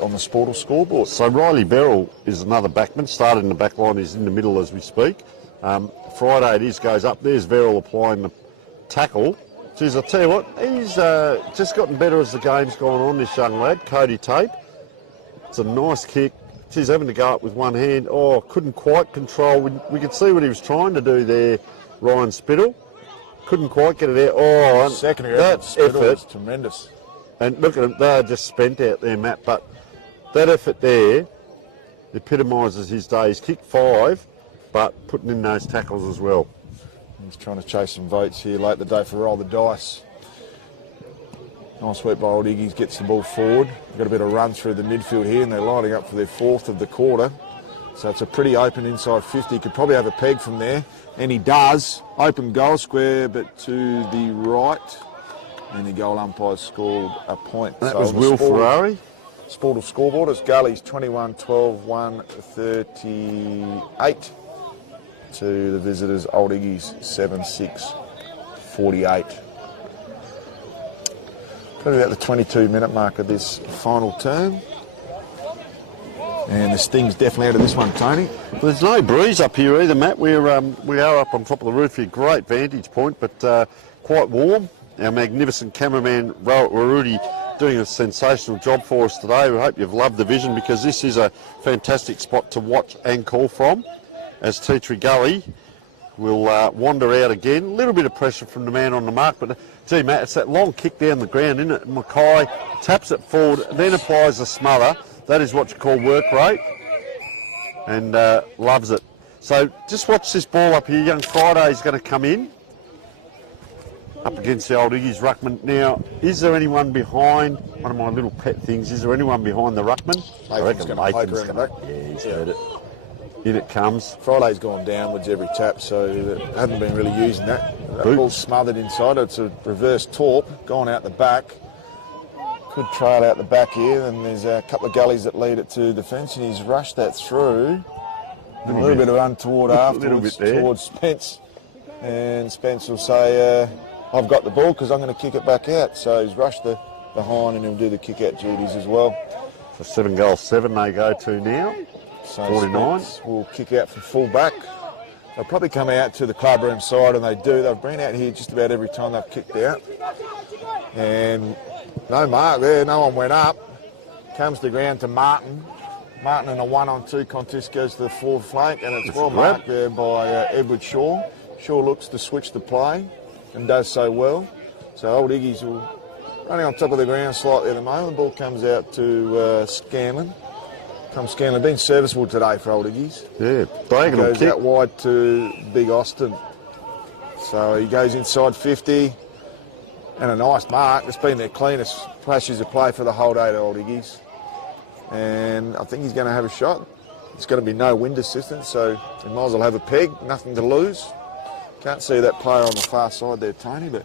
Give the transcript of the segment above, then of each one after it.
on the Sportal scoreboard. So Riley Beryl is another backman, started in the back line, he's in the middle as we speak. Friday it is, goes up, there's Beryl applying the tackle. Geez, I'll tell you what, he's just gotten better as the game's gone on, this young lad, Cody Tape. It's a nice kick. He's having to go up with one hand. Oh, couldn't quite control. We could see what he was trying to do there, Ryan Spittle. Couldn't quite get it out. Oh, secondary effort was tremendous. And look at them, they're just spent out there, Matt. But that effort there epitomises his day. He's kicked 5, but putting in those tackles as well. He's trying to chase some votes here late in the day for Roll the Dice. Nice sweep by Old Iggy's, gets the ball forward. Got a bit of run through the midfield here, and they're lining up for their 4th of the quarter. So it's a pretty open inside 50. Could probably have a peg from there, and he does. Open goal square, but to the right. And the goal umpire scored a point. That was Will Ferrari. Sportal scoreboard, it's Gully's 21-12-1-38 to the visitors' Old Iggy's 7-6-48. Probably about the 22-minute mark of this final term. And the sting's definitely out of this one, Tony. Well, there's no breeze up here either, Matt. We are up on top of the roof here. Great vantage point, but quite warm. Our magnificent cameraman, Warudi, doing a sensational job for us today. We hope you've loved the vision, because this is a fantastic spot to watch and call from, as Tea Tree Gully will wander out again. A little bit of pressure from the man on the mark, but gee, Matt, it's that long kick down the ground, isn't it? Mackay taps it forward, then applies a smother. That is what you call work rate, and loves it. So just watch this ball up here. Young Friday's going to come in up against the Old Iggy's ruckman. Now, is there anyone behind, one of my little pet things, is there anyone behind the ruckman? I reckon Lathan's going to. Yeah, he's heard it. In it comes. Friday's gone downwards every tap, so they haven't been really using that. That ball's smothered inside. It's a reverse torp, gone out the back. Could trail out the back here, and there's a couple of gullies that lead it to defence, and he's rushed that through. A little bit of untoward afterwards towards Spence. And Spence will say, I've got the ball because I'm going to kick it back out. So he's rushed the behind, and he'll do the kick-out duties as well. So 7-7 they go to now. So 49. Spence will kick out from full back. They'll probably come out to the clubroom side, and they do. They've been out here just about every time they've kicked out. And no mark there, no one went up. Comes to ground to Martin. Martin in a 1-on-2 contest goes to the forward flank, and it's well marked there by Edward Shaw. Shaw looks to switch the play and does so well. So Old Iggy's running on top of the ground slightly at the moment. The ball comes out to Scanlon. Scanlon, been serviceable today for Old Iggy's. Yeah, diagonal goes kick. Out wide to Big Austin. So he goes inside 50. And a nice mark. It's been their cleanest flashes of play for the whole day to Old Iggy's. And I think he's going to have a shot. It's going to be no wind assistance, so he might as well have a peg, nothing to lose. Can't see that player on the far side there, Tony, but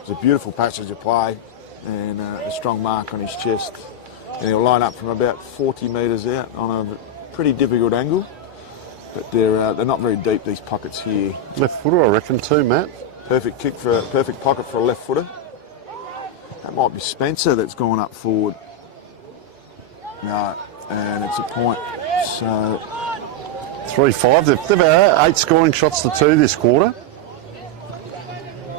it's a beautiful passage of play and a strong mark on his chest. And he'll line up from about 40 metres out on a pretty difficult angle. But they're not very deep, these pockets here. Left footer, I reckon, too, Matt. Perfect kick for perfect pocket for a left footer. That might be Spencer that's gone up forward. No, and it's a point. So 3-5. They've had 8 scoring shots to 2 this quarter.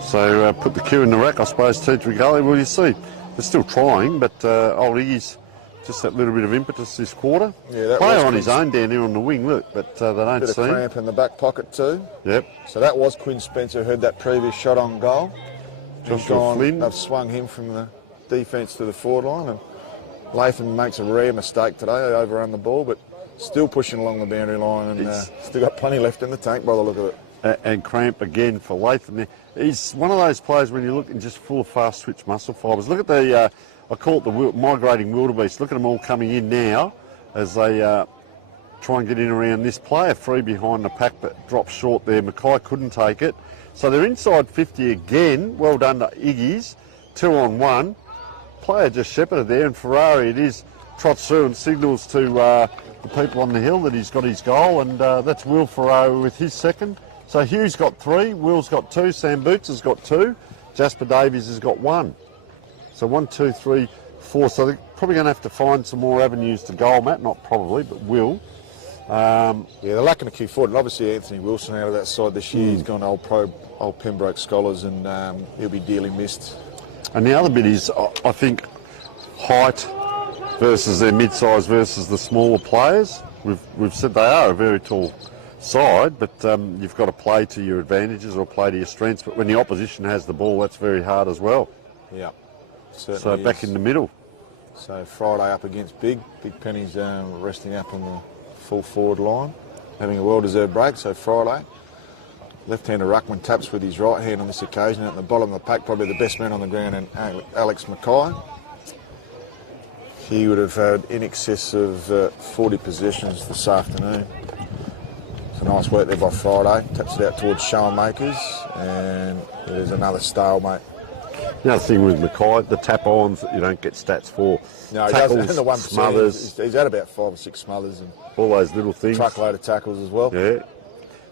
So put the cue in the rack, I suppose, Tea Tree Gully. Well, you see, they're still trying, but Old Iggy's just that little bit of impetus this quarter. Yeah, that player on his own down here on the wing, look, but they don't bit see of him. cramp in the back pocket too. Yep. So that was Quinn Spencer who had that previous shot on goal. Joshua Flynn. They've swung him from the defence to the forward line, and Latham makes a rare mistake today, overrun the ball, but still pushing along the boundary line, and still got plenty left in the tank by the look of it. And cramp again for Latham. He's one of those players when you look and just full of fast twitch muscle fibres. Look at the, I call it the migrating wildebeest. Look at them all coming in now as they try and get in around this player. Free behind the pack, but drops short there. Mackay couldn't take it. So they're inside 50 again. Well done to Iggy's. 2-on-1. Player just shepherded there, and Ferrari it is trots through and signals to the people on the hill that he's got his goal, and that's Will Ferrari with his second. So Hugh's got 3, Will's got 2, Sam Boots has got 2, Jasper Davies has got 1. So 1, 2, 3, 4. So probably going to have to find some more avenues to goal, Matt. Not probably, but will. Yeah, they're lacking a key forward, and obviously Anthony Wilson out of that side this year. He's gone to old Pembroke Scholars, and he'll be dearly missed. And the other bit is, I think, height versus their mid-size versus the smaller players. We've said they are a very tall side, but you've got to play to your advantages or play to your strengths. But when the opposition has the ball, that's very hard as well. Yeah, certainly. So back in the middle. So Friday up against Big Penny's resting up on the full forward line, having a well-deserved break. So Friday, left-hander ruckman taps with his right hand on this occasion. At the bottom of the pack, probably the best man on the ground, and Alex Mackay. He would have had in excess of 40 possessions this afternoon. So nice work there by Friday. Taps it out towards Showmakers, and there's another stalemate. The other thing with Mackay, the tap-ons that you don't get stats for. No, tackles, he doesn't. The 1%, smothers. He's had about 5 or 6 smothers and all those little things. Truckload of tackles as well. Yeah.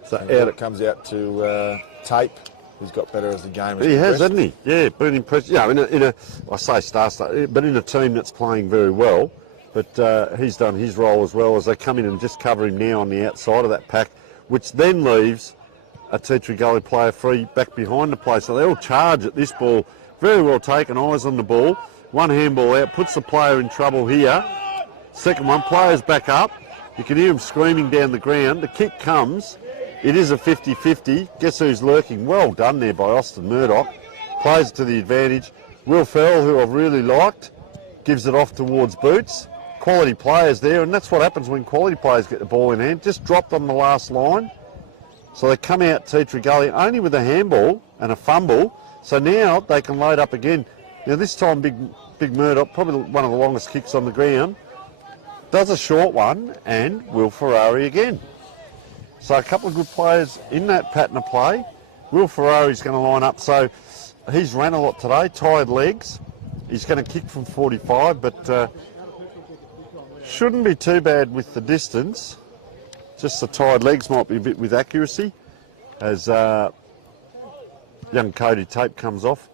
So and out it comes out to Tape, who's got better as the game has He has, progressed. hasn't he? Yeah, been impressed. Yeah, in a I say star, but in a team that's playing very well. But he's done his role as well as they come in and just cover him now on the outside of that pack, which then leaves a Tetri Gully player free back behind the play. So they all charge at this ball. Very well taken, eyes on the ball. One handball out, puts the player in trouble here. Second one, players back up. You can hear him screaming down the ground. The kick comes. It is a 50-50. Guess who's lurking? Well done there by Austin Murdoch. Plays to the advantage. Will Farrell, who I've really liked, gives it off towards Boots. Quality players there, and that's what happens when quality players get the ball in hand. Just dropped on the last line. So they come out Tetri Gully only with a handball and a fumble. So now they can load up again. Now this time Big Murdoch, probably one of the longest kicks on the ground, does a short one, and Will Ferrari again. So a couple of good players in that pattern of play. Will Ferrari's going to line up. So he's ran a lot today, tired legs. He's going to kick from 45, but shouldn't be too bad with the distance. Just the tired legs might be a bit with accuracy as young Cody Tape comes off.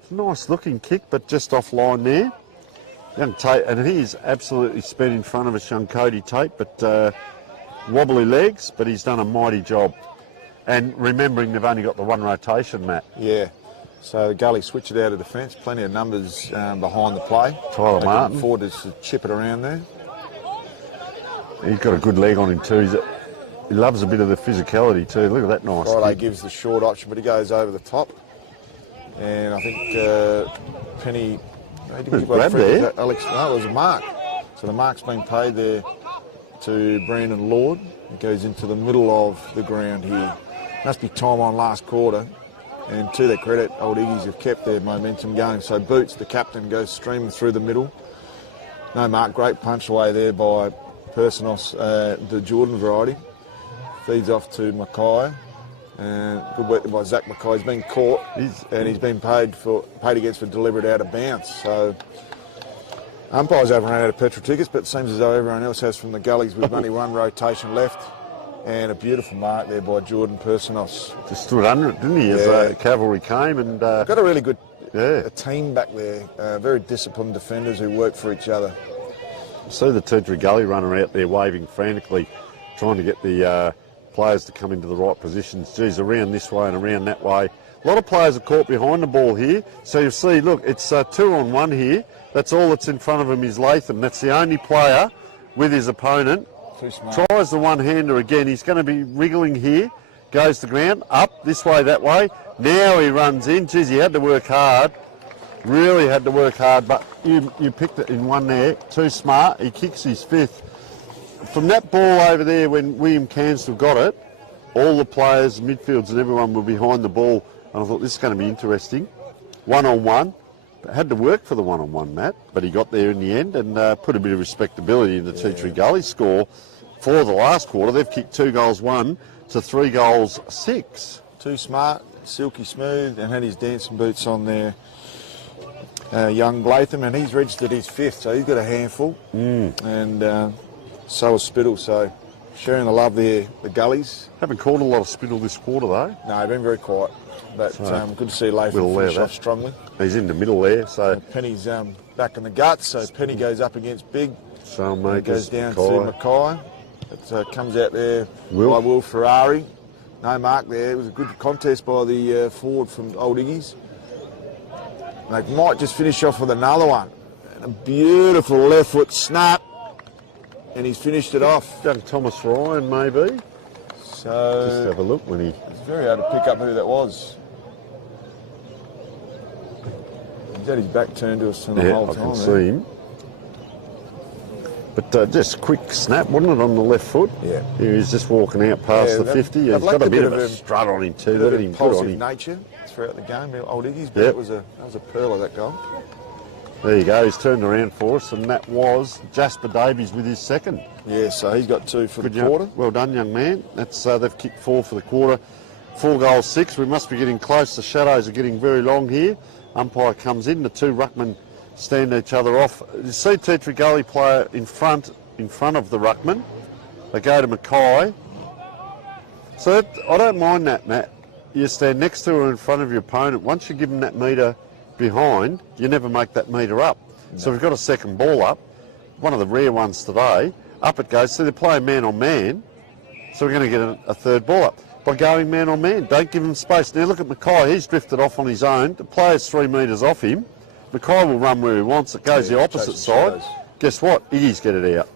It's a nice looking kick, but just offline there. Young Tape, and he's absolutely sped in front of us, young Cody Tape, but wobbly legs, but he's done a mighty job. And remembering they've only got the one rotation, Matt. Yeah. So Gully switch it out of defence. Plenty of numbers behind the play. Tyler Martin. Forward to chip it around there. He's got a good leg on him too. He loves a bit of the physicality too. Look at that nice Friday kick. gives the short option, but he goes over the top. And I think Penny... Who's grabbed there? Alex, no, it was a mark. So the mark's been paid there to Brandon Lord. It goes into the middle of the ground here. Must be time on last quarter. And to their credit, Old Iggies have kept their momentum going. So Boots, the captain, goes streaming through the middle. No mark, great punch away there by Personos, the Jordan variety. Feeds off to Mackay. And good work by Zach Mackay. He's been caught and he's been paid against for deliberate out of bounds. So umpires haven't run out of petrol tickets, but it seems as though everyone else has from the Gullies with only one rotation left. And a beautiful mark there by Jordan Personos. Just stood under it, didn't he, as cavalry came and... got a really good a team back there. Very disciplined defenders who work for each other. See the Tetri Gully runner out there waving frantically, trying to get the players to come into the right positions. Geez, around this way and around that way. A lot of players are caught behind the ball here. So you'll see, look, it's 2-on-1 here. That's all that's in front of him is Latham. That's the only player with his opponent. Tries the one-hander again. He's going to be wriggling here. Goes to ground, up, this way, that way. Now he runs in. Geez, he had to work hard. Really had to work hard, but you picked it in one there. Too smart. He kicks his fifth. From that ball over there when William Cansell got it, all the players, midfields and everyone were behind the ball. And I thought, this is going to be interesting. One-on-one. Had to work for the one-on-one, Matt, but he got there in the end and put a bit of respectability in the Tetri Gully score. For the last quarter, they've kicked 2 goals 1 to 3 goals 6. Too smart, silky smooth, and had his dancing boots on there. Young Latham, and he's registered his 5th, so he's got a handful. And so has Spittle, so sharing the love there, the Gullies. Haven't caught a lot of Spittle this quarter though. No, been very quiet, but good to see Latham finish off strongly. He's in the middle there, so Penny's back in the guts, so Penny goes up against Big. Showmakers, Goes down Mackay. to Mackay. It comes out there Will. by Will Ferrari. No mark there. It was a good contest by the forward from Old Iggy's. They might just finish off with another one. And a beautiful left foot snap. And he's finished it off. Young Thomas Ryan, maybe. So Just have a look when he... it's very hard to pick up who that was. He's had his back turned to us the whole I time. can see him. But just a quick snap, wasn't it, on the left foot? Yeah. He was just walking out past the 50. He's got a bit of a strut on him too. Look at him, good on him. Nature throughout the game. Old Iggy's, but Yep. that was a pearl of that goal. There you go, he's turned around for us, and that was Jasper Davies with his second. Yeah, so he's got 2 for Good the quarter. Well done, young man. That's they've kicked 4 for the quarter. 4 goals, 6. We must be getting close. The shadows are getting very long here. Umpire comes in. The 2 ruckmen stand each other off. You see Tetra Gully player in front of the ruckman. They go to Mackay. So I don't mind that, Matt. You stand next to or in front of your opponent. Once you give them that metre behind, you never make that metre up. No. So we've got a second ball up, one of the rare ones today. Up it goes. So they're playing man on man. So we're going to get a third ball up by going man on man. Don't give him space. Now look at Mackay. He's drifted off on his own. The player's 3 metres off him. Mackay will run where he wants. It goes the opposite side. Shadows. Guess what? Iggy's get it out.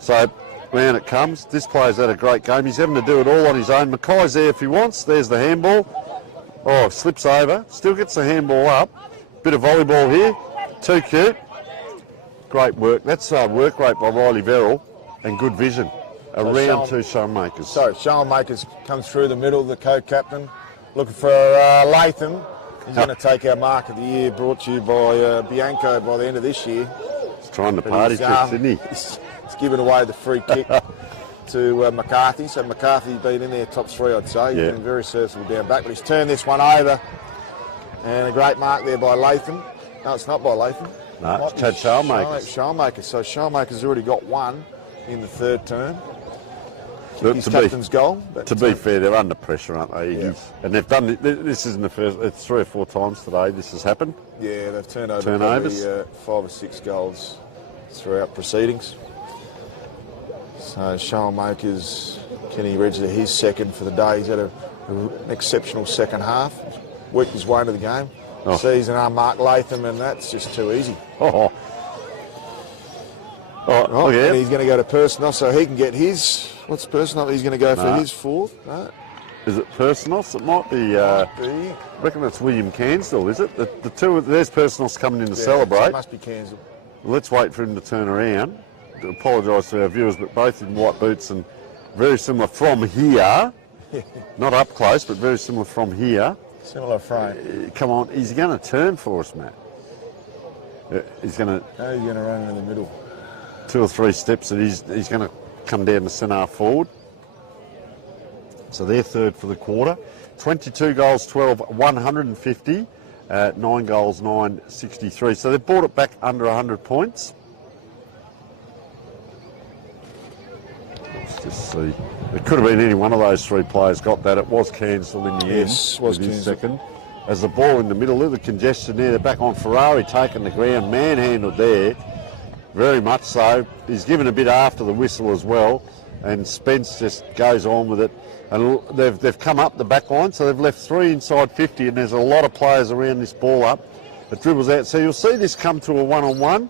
So round it comes. This player's had a great game. He's having to do it all on his own. Mackay's there if he wants. There's the handball. Oh, slips over. Still gets the handball up. Bit of volleyball here. Too cute. Great work. That's work rate by Riley Verrill and good vision. Around 2 Showmakers. So Showmakers comes through the middle, the co-captain, looking for Latham. He's going to take our mark of the year, brought to you by Bianco by the end of this year. He's trying to party tricks, isn't he? He's giving away the free kick to McCarthy. So McCarthy's been in there top 3, I'd say. He's been very serviceable down back, but he's turned this one over. And a great mark there by Latham. No, it's not by Latham. No, it's Chad Showmakers. Showmakers. So Showmakers already got 1 in the 3rd turn. His To captain's goal. To be fair, they're under pressure, aren't they? Yeah. And they've done this isn't the first. It's 3 or 4 times today this has happened. Yeah, they've turned over Turnovers. probably, 5 or 6 goals throughout proceedings. So Showmakers, Kenny registered his second for the day. He's had an exceptional second half. Worked his way into the game. Sees an unmarked Latham, and that's just too easy. Oh, yeah. And he's going to go to Personal, so he can get his. What's Personal? He's going to go for his 4th. No. Is it Personos? It might be. I reckon that's William Cansdell, is it? The 2. There's Personos coming in to celebrate. So it must be Cansdell. Let's wait for him to turn around. I apologise to our viewers, but both in white boots and very similar from here. Not up close, but very similar from here. Similar frame. Come on, he's going to turn for us, Matt. He's going to... How are you going to run in the middle? 2 or 3 steps, and he's going to come down the centre forward. So they're 3rd for the quarter. 22 goals, 12, 150. 9 goals, 9, 63. So they've brought it back under 100 points. Let's just see. It could have been any one of those 3 players got that. It was Cansdell in the end. Yes, was his Cansdell. second. As the ball in the middle, look at the congestion there. They're back on Ferrari, taking the ground, manhandled there. Very much so. He's given a bit after the whistle as well, and Spence just goes on with it. And they've come up the back line, so they've left 3 inside 50, and there's a lot of players around this ball up. It dribbles out. So you'll see this come to a 1-on-1,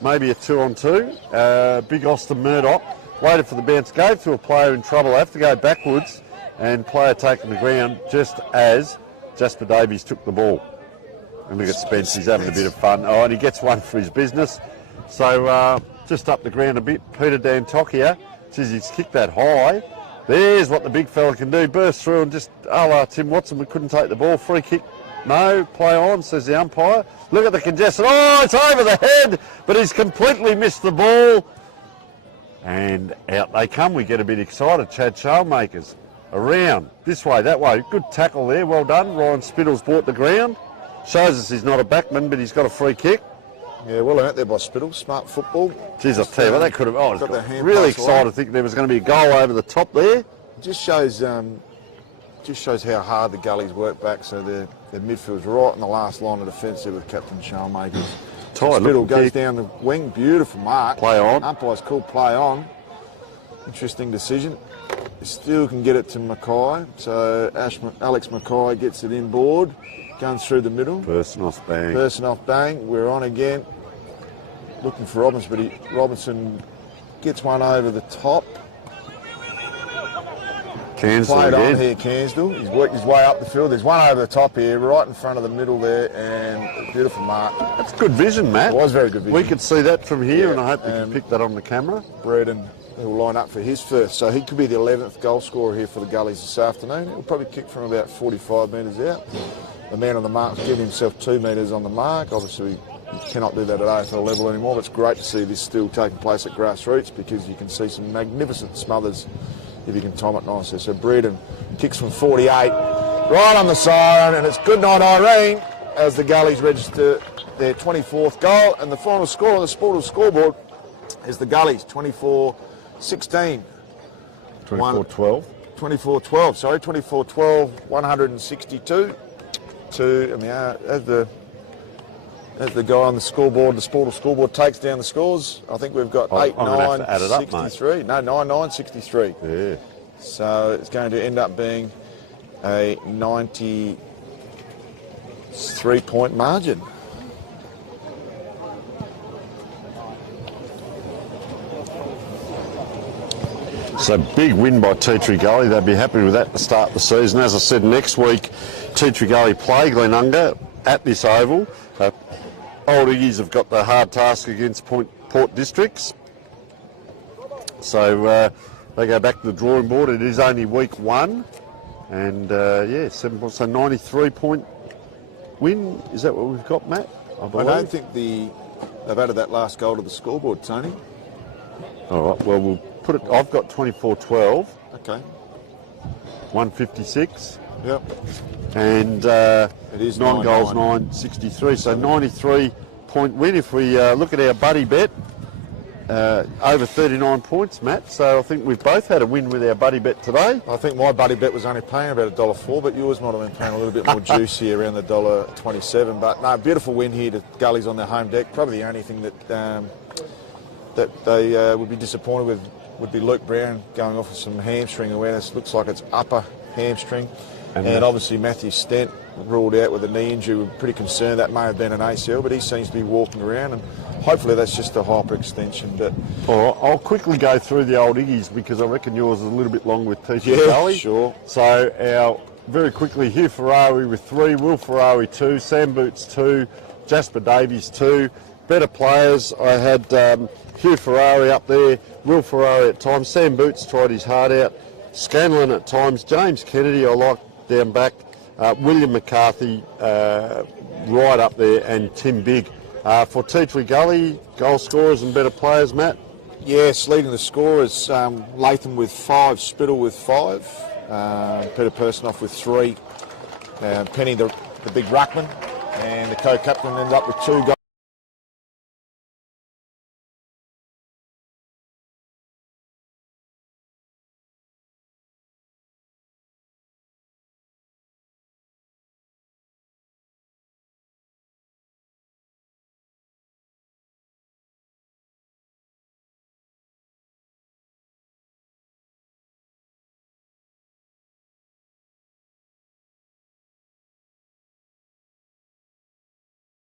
maybe a 2-on-2. Big Austin Murdoch waited for the bounce, gave to a player in trouble. They have to go backwards, and player taking the ground just as Jasper Davies took the ball. And look at Spence, he's having a bit of fun. Oh, and he gets one for his business. So just up the ground a bit, Peter Dantokia says he's kicked that high. There's what the big fella can do. Burst through and just, Tim Watson, we couldn't take the ball. Free kick. No, play on, says the umpire. Look at the congestion. Oh, it's over the head, but he's completely missed the ball. And out they come. We get a bit excited. Chad Showmakers around this way, that way. Good tackle there. Well done. Ryan Spittle's bought the ground. Shows us he's not a backman, but he's got a free kick. Yeah, well out there by Spittle. Smart football. Jeez, I'll tell you what, they could have... Oh, got the hand really pass excited away. to think there was going to be a goal over the top there. Just shows how hard the Gullies work back. So they're Their midfield's right in the last line of defence there with Captain Showmakers. Tight Spittle looking goes kick. down the wing. Beautiful mark. Play on. Umpire's called play on. Interesting decision. He still can get it to Mackay. So Alex Mackay gets it inboard. Guns through the middle. Person off bang. Person off bang. We're on again. Looking for Robinson, but Robinson gets one over the top. Cansdell Played on again. here, Cansdell. He's worked his way up the field. There's one over the top here, right in front of the middle there, and a beautiful mark. That's good vision, Matt. It was very good vision. We could see that from here, Yeah, and I hope we can pick that on the camera. Breeden will line up for his first. So he could be the 11th goal scorer here for the Gullies this afternoon. He'll probably kick from about 45 metres out. The man on the mark will give himself 2 metres on the mark. Obviously, he cannot do that at AFL level anymore, but it's great to see this still taking place at grassroots because you can see some magnificent smothers if you can time it nicely. So Breeden kicks from 48, right on the siren, and it's good night, Irene, as the Gullies register their 24th goal. And the final score on the Sporters scoreboard is the Gullies 24-16. 24-12. 24-12, sorry, 24-12, 162 to, as the guy on the scoreboard, the Sporters scoreboard takes down the scores. I think we've got I'm gonna have to add it up, 8-9-63. No, 9-9-63. Yeah. So it's going to end up being a 93-point margin. So big win by Tea Tree Gully. They'd be happy with that to start the season. As I said, next week Tea Tree Gully play Glenunga at this oval. Old Iggies have got the hard task against Port Districts. So they go back to the drawing board. It is only week 1. And 7 points, so 93-point win. Is that what we've got, Matt? I don't think they've added that last goal to the scoreboard, Tony. All right, well, we'll put it. I've got 24-12. Okay. 156. Yep. And It is 9 goals, 9-9. 963. So 93-point win. If we look at our buddy bet, over 39 points, Matt. So I think we've both had a win with our buddy bet today. I think my buddy bet was only paying about $1.04, but yours might have been paying a little bit more juicy around the $1.27. But no, beautiful win here to Gullies on their home deck. Probably the only thing that they would be disappointed with would be Luke Brown going off with some hamstring awareness. Looks like it's upper hamstring. And obviously Matthew Stent ruled out with a knee injury. We're pretty concerned that may have been an ACL, but he seems to be walking around, and hopefully that's just a hyperextension. But All right, I'll quickly go through the old Iggies because I reckon yours is a little bit long with T-shirt yeah, Gully. sure. So very quickly, Hugh Ferrari with 3, Will Ferrari 2, Sam Boots 2, Jasper Davies 2. Better players, I had Hugh Ferrari up there, Will Ferrari at times, Sam Boots tried his heart out, Scanlon at times, James Kennedy I like down back, William McCarthy right up there, and Tim Big. For Tea Tree Gully, goal scorers and better players, Matt? Yes, leading the scorers, Latham with 5, Spittle with 5, Peter Personoff with 3, Penny the big ruckman, and the co-captain ended up with 2 goals.